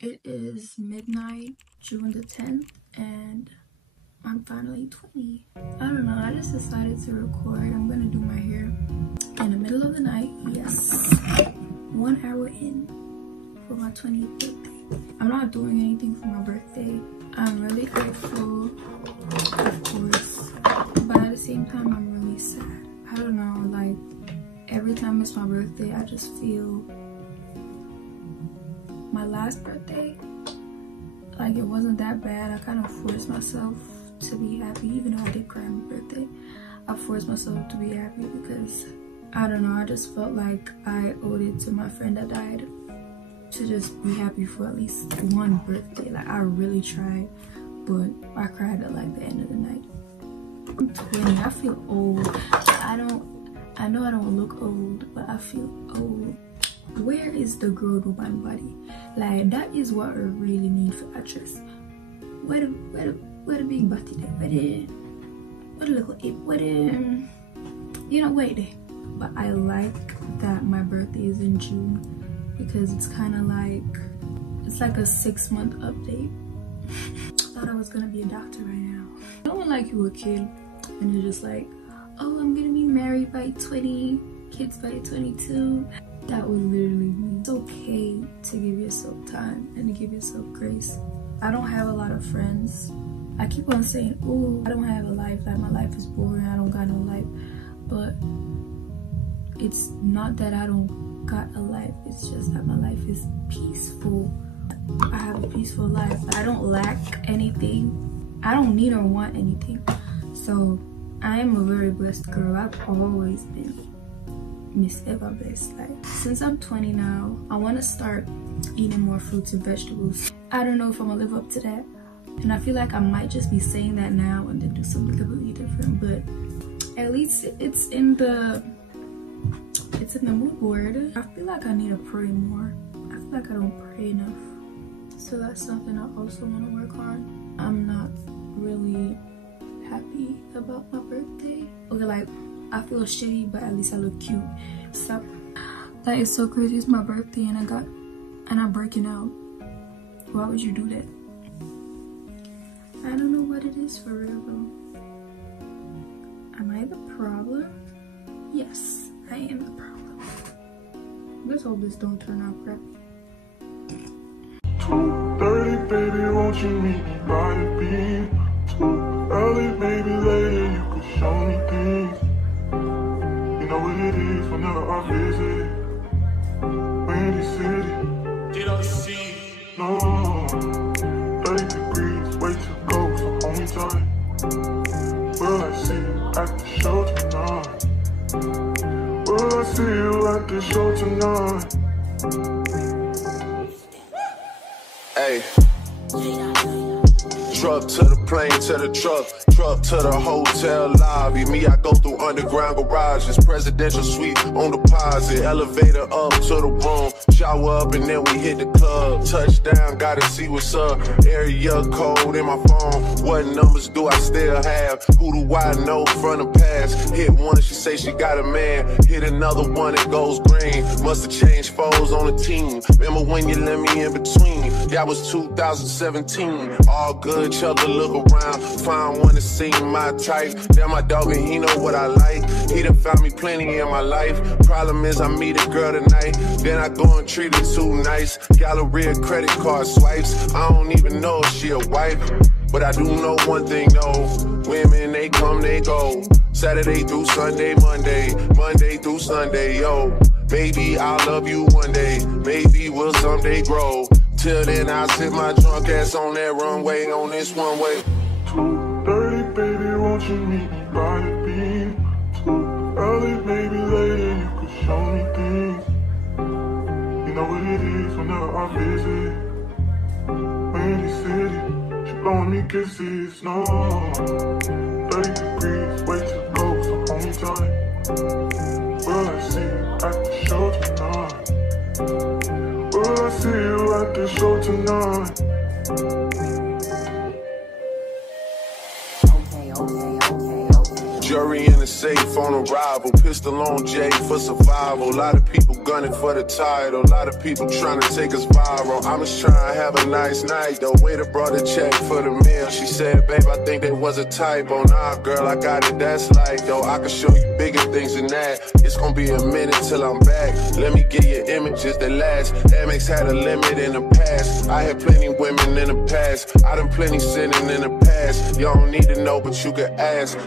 It is midnight, June the 10th, and I'm finally 20. I don't know, I just decided to record. I'm gonna do my hair in the middle of the night. Yes, 1 hour in for my 20th birthday. I'm not doing anything for my birthday. I'm really grateful, of course, but at the same time, I'm really sad. I don't know, like, every time it's my birthday, I just feel my last birthday, like, it wasn't that bad. I kind of forced myself to be happy, even though I did cry on my birthday. I forced myself to be happy because, I don't know, I just felt like I owed it to my friend that died to just be happy for at least one birthday. Like, I really tried, but I cried at like the end of the night. I'm 20, I feel old. I know I don't look old, but I feel old. Where is the girl with my body? Like, that is what I really need for actress. Where the big body there? Where the little hip? Where the, you know, wait there. But I like that my birthday is in June because it's kind of like, it's like a 6-month update. I thought I was gonna be a doctor right now. You know when like you were a kid and you're just like, oh, I'm gonna be married by 20, kids by 22. That was literally me. It's okay to give yourself time and to give yourself grace. I don't have a lot of friends. I keep on saying, oh, I don't have a life, like my life is boring, I don't got no life. But it's not that I don't got a life, it's just that my life is peaceful. I have a peaceful life. I don't lack anything. I don't need or want anything. So I am a very blessed girl. I've always been Miss Eva Blessed. Like, since I'm 20 now, I want to start eating more fruits and vegetables. I don't know if I'm gonna live up to that, and I feel like I might just be saying that now and then do something completely different, but at least it's in the mood board. I feel like I need to pray more. I feel like I don't pray enough, so that's something I also want to work on. I'm not really happy about my birthday. Okay, like, I feel shitty, but at least I look cute. Stop. That is so crazy. It's my birthday and I'm breaking out. Why would you do that? I don't know what it is for real though. Am I the problem? Yes, I am the problem. Let's hope this don't turn out crap. 2:30, baby, won't you meet me by the beam? Too early, maybe later, you could show me things. You know what it is whenever I visit Windy City. Did I see? No, 30 degrees, way to go, so hold me tight. Will I see you at the show tonight? Will I see you at the show tonight? Hey. Truck to the plane, to the truck to the hotel lobby. Me, I go through underground garages, presidential suite on deposit, elevator up to the room, shower up and then we hit the club. Touchdown, gotta see what's up. Area code in my phone. What numbers do I still have? Who do I know from the past? Hit one, she say she got a man. Hit another one, it goes green. Must've changed foes on the team. Remember when you let me in between? That was 2017. All good. Chugga, look around, find one to see my type. Damn, my dog and he know what I like. He done found me plenty in my life. Problem is I meet a girl tonight, then I go and treat her too nice. Galleria credit card swipes, I don't even know if she a wife. But I do know one thing, no. Women, they come, they go. Saturday through Sunday, Monday through Sunday, yo. Maybe I'll love you one day, maybe we'll someday grow. Till then, I'll sit my drunk ass on that runway, on this one way. 2:30, baby, won't you meet me by the beam? Too early, maybe later, you could show me things. You know what it is whenever I visit Windy City. She blowing me kisses, no. 30 degrees, way too low, so hold me tight. Will I see you at the show tonight? Will I see you at the show tonight? Jury in the safe on arrival, pistol on Jay for survival. A lot of people gunning for the title, a lot of people trying to take us viral. I'm just trying to have a nice night. The waiter brought a check for the meal. She said, babe, I think there was a typo. Nah, girl, I got it, that's light though. I can show you bigger things than that. It's gonna be a minute till I'm back. Let me get you images that last. Amex had a limit in the past. I had plenty women in the past. I done plenty sinning in the past. You don't need to know, but you can ask.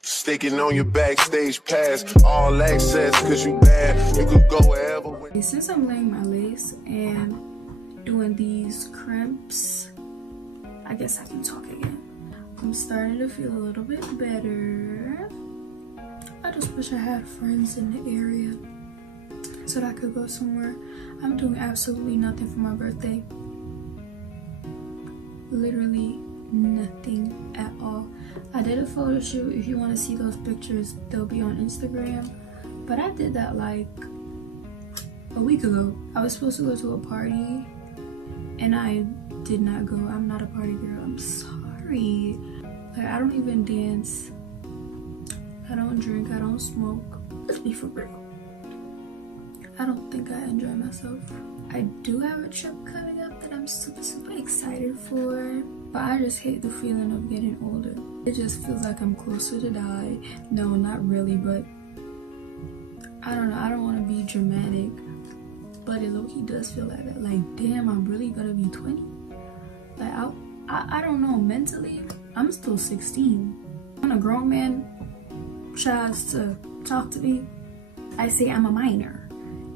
Sticking on your backstage pass, all access, cause you bad, you could go wherever. Since I'm laying my lace and doing these crimps, I guess I can talk again. I'm starting to feel a little bit better. I just wish I had friends in the area so that I could go somewhere. I'm doing absolutely nothing for my birthday. Literally nothing at all. I did a photo shoot. If you want to see those pictures, they'll be on Instagram. But I did that like a week ago. I was supposed to go to a party and I did not go. I'm not a party girl. I'm sorry. Like, I don't even dance. I don't drink. I don't smoke. Let's be for real. I don't think I enjoy myself. I do have a trip coming up that I'm super excited for. But I just hate the feeling of getting older. It just feels like I'm closer to die. No, not really, but I don't know. I don't want to be dramatic, but it low-key does feel like that. Like, damn, I'm really gonna be 20. Like, I don't know. Mentally, I'm still 16. When a grown man tries to talk to me, I say I'm a minor,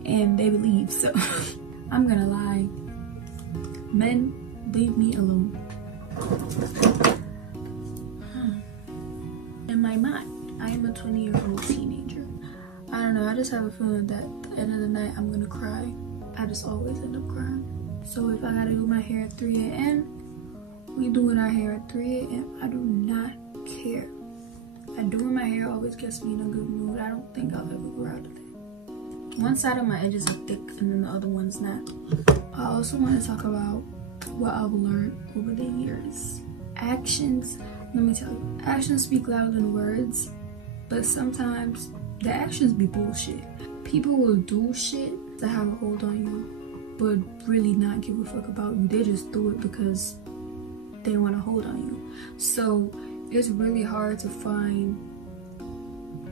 and they believe. So I'm gonna lie. Men, leave me alone. In my mind, I am a 20-year-old teenager. I don't know, I just have a feeling that at the end of the night I'm gonna cry. I just always end up crying. So if I gotta do my hair at 3 a.m., we doing our hair at 3 a.m. I do not care. And doing my hair always gets me in a good mood. I don't think I'll ever grow out of that. One side of my edges are thick and then the other one's not. I also want to talk about what I've learned over the years. Actions, let me tell you, actions speak louder than words, but sometimes the actions be bullshit. People will do shit to have a hold on you, but really not give a fuck about you. They just do it because they want a hold on you. So it's really hard to find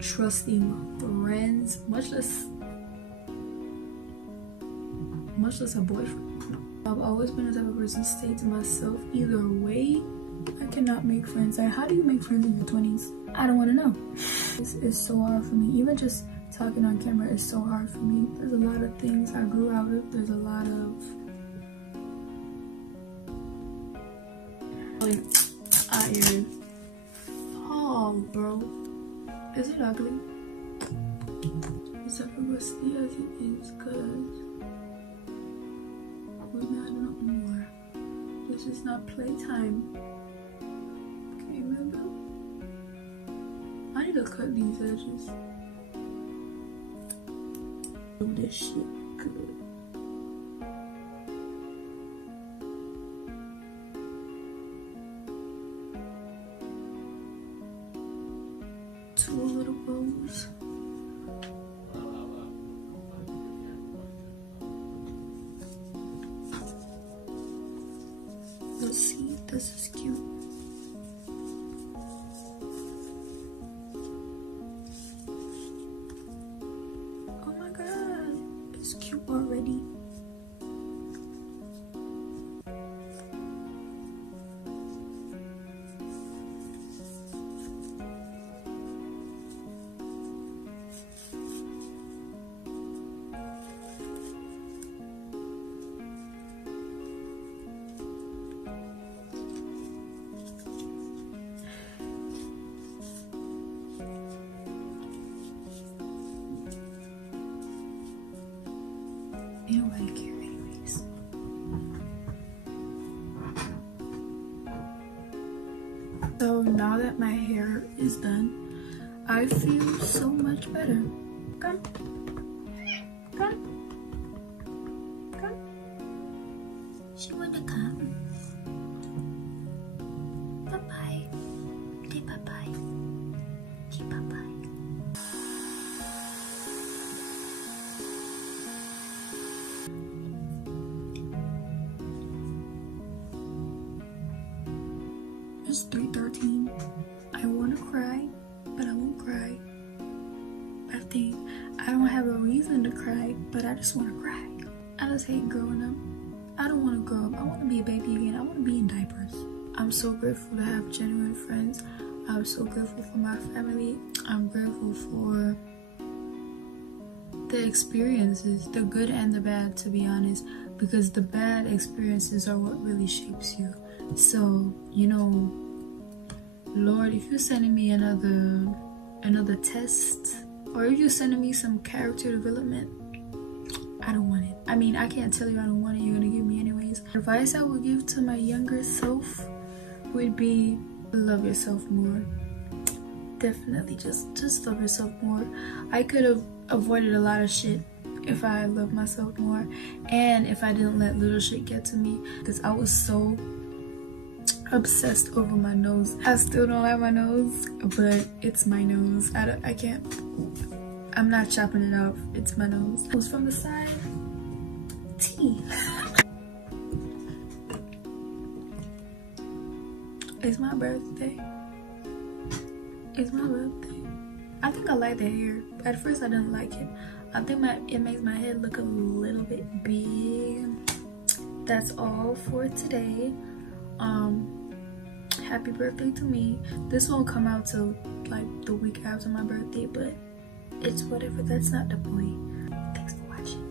trusting friends, much less a boyfriend. I've always been the type of person to say to myself, either way, I cannot make friends. Like, how do you make friends in your 20s? I don't want to know. It's so hard for me. Even just talking on camera is so hard for me. There's a lot of things I grew out of. There's a lot of iron. Oh, bro. Is it ugly? It's as rusty as it is, cause we're not no more. This is not playtime. Okay, remember? I need to cut these edges. Do this shit good. Two little bows. Let's see, this is cute. Oh my god, it's cute already. So now that my hair is done, I feel so much better. Come. Come. Come. She want to come. Bye-bye. Say bye-bye. Say bye-bye. It's 3:13. I want to cry, but I won't cry. I don't have a reason to cry, but I just want to cry. I just hate growing up. I don't want to grow up. I want to be a baby again. I want to be in diapers. I'm so grateful to have genuine friends. I'm so grateful for my family. I'm grateful for the experiences, the good and the bad, to be honest, because the bad experiences are what really shapes you. So, you know, Lord, if you're sending me another test, or if you're sending me some character development, I don't want it. I mean, I can't tell you I don't want it. You're gonna give me anyways. Advice I would give to my younger self would be love yourself more. Definitely just love yourself more. I could have avoided a lot of shit if I loved myself more, and if I didn't let little shit get to me, because I was so obsessed over my nose. I still don't like my nose, but it's my nose. I can't, I'm not chopping it off. It's my nose. It was from the side. T. It's my birthday. It's my birthday. I think I like the hair. At first I didn't like it. I think it makes my head look a little bit big. That's all for today. Happy birthday to me. This won't come out till like the week after my birthday, but it's whatever. That's not the point. Thanks for watching.